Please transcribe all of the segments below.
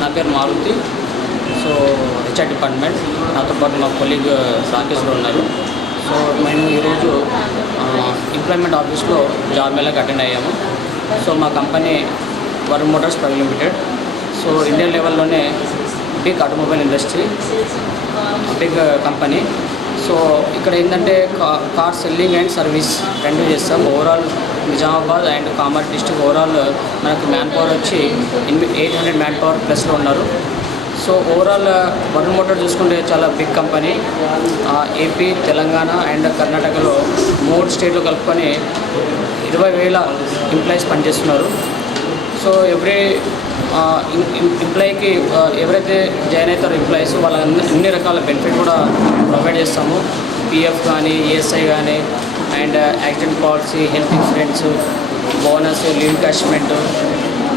నా పేరు Maruti. So HR department. నాతో పాటు మా కొలీగ్ సాకేష్ ఉన్నారు. సో మేము ఈరోజు ఎంప్లాయ్మెంట్ ఆఫీస్లో జాబ్ మేళకు అటెండ్ అయ్యాము. సో మా company Varun motors private limited. So Indian లెవెల్లోనే big automobile industry big company. So ఇక్కడ ఏంటంటే కార్ సెల్లింగ్ అండ్ సర్వీస్ రెండు చేస్తాం. Overall Nizamabad and comer district overall మనకు మ్యాన్ పవర్ వచ్చి ఎయిట్ హండ్రెడ్ మ్యాన్ పవర్ ప్లస్లో ఉన్నారు. సో ఓవరాల్ వరుణ్ మోటార్ చూసుకుంటే చాలా big company AP Telangana and కర్ణాటకలో మూడు స్టేట్లు కలుపుకొని ఇరవై వేల ఎంప్లాయీస్ పనిచేస్తున్నారు. సో ఎవ్రీ ఎంప్లాయీకి ఎవరైతే జాయిన్ అవుతారో ఎంప్లాయీస్ వాళ్ళ అన్ని అన్ని రకాల బెనిఫిట్ కూడా ప్రొవైడ్ చేస్తాము. పిఎఫ్ కానీ ఈఎస్ఐ కానీ and accident policy health insurance bonus leave encashment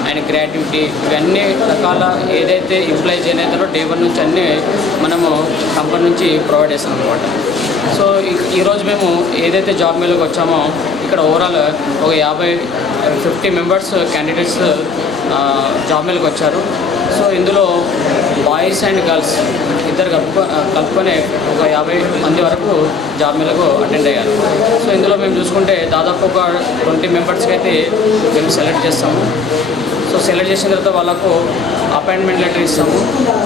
and gratuity ఇవన్నీ రకాల ఏదైతే ఎంప్లాయీస్ జాయిన్ డే వన్ నుంచి అన్నీ మనము కంపెనీ నుంచి ప్రొవైడ్ చేస్తాం అనమాట సో ఈ- ఈరోజు మేము ఏదైతే జాబ్ మేళకు వచ్చామో ఇక్కడ ఓవరాల్ ఒక యాభై ఫిఫ్టీ మెంబర్స్ క్యాండిడేట్స్ జాబ్ మేళకు వచ్చారు. సో ఇందులో బాయ్స్ అండ్ గర్ల్స్ ఇద్దరు కలుపు కలుపుకొని ఒక యాభై మంది వరకు జాబ్ మేళకు అటెండ్ అయ్యారు. సో ఇందులో మేము చూసుకుంటే దాదాపు ఒక ట్వంటీ మెంబర్స్కి అయితే మేము సెలెక్ట్ చేస్తాము. సో సెలెక్ట్ చేసిన తర్వాత వాళ్ళకు అపాయింట్మెంట్ లెటర్ ఇస్తాము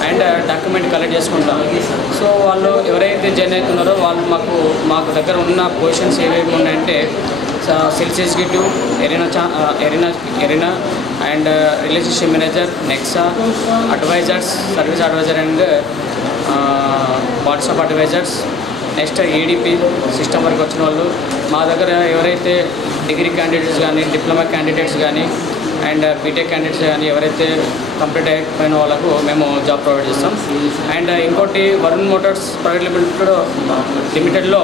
అండ్ డాక్యుమెంట్ కలెక్ట్ చేసుకుంటాము సో వాళ్ళు ఎవరైతే జాయిన్ అవుతున్నారో వాళ్ళు మాకు మాకు దగ్గర ఉన్న పొజిషన్స్ ఏవేవి ఉన్నాయంటే సెల్స్ ఎగ్జిక్యూటివ్ ఎరీనా చా arena arena and relationship manager Nexa advisors service advisor and WhatsApp advisors next ADP system వరకు వచ్చిన వాళ్ళు. మా దగ్గర ఎవరైతే డిగ్రీ క్యాండిడేట్స్ కానీ డిప్లొమా క్యాండిడేట్స్ కానీ అండ్ బీటెక్ క్యాండిడేట్స్ కానీ ఎవరైతే కంప్లీట్ అయిపోయిన వాళ్ళకు మేము జాబ్ ప్రొవైడ్ చేస్తాం. అండ్ ఇంకోటి వరుణ్ మోటార్స్ ప్రైవేట్ లిమిటెడ్ లిమిటెడ్లో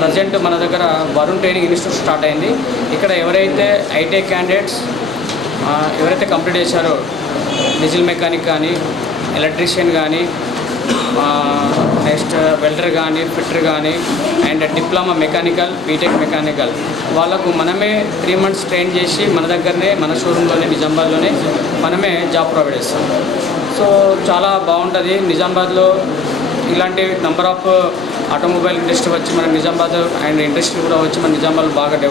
ప్రజెంట్ మన దగ్గర వరుణ్ ట్రైనింగ్ ఇన్స్టిట్యూట్ స్టార్ట్ అయింది. ఇక్కడ ఎవరైతే ఐటీ క్యాండిడేట్స్ ఎవరైతే కంప్లీట్ చేశారో డీజిల్ మెకానిక్ కానీ ఎలక్ట్రీషియన్ కానీ నెక్స్ట్ వెల్డర్ కానీ ఫిట్టర్ కానీ and diploma mechanical BTech mechanical. వాళ్ళకు మనమే త్రీ మంత్స్ ట్రైన్ చేసి మన దగ్గరనే మన షోరూంలోనే నిజామాబాద్లోనే మనమే జాబ్ ప్రొవైడ్ చేస్తాం. సో చాలా బాగుంటుంది. నిజామాబాద్లో ఇలాంటి నెంబర్ ఆఫ్ ఆటోమొబైల్ ఇండస్ట్రీ వచ్చి మన నిజామాబాద్ అండ్ ఇండస్ట్రీ కూడా వచ్చి మన నిజామాబాద్ బాగా డెవలప్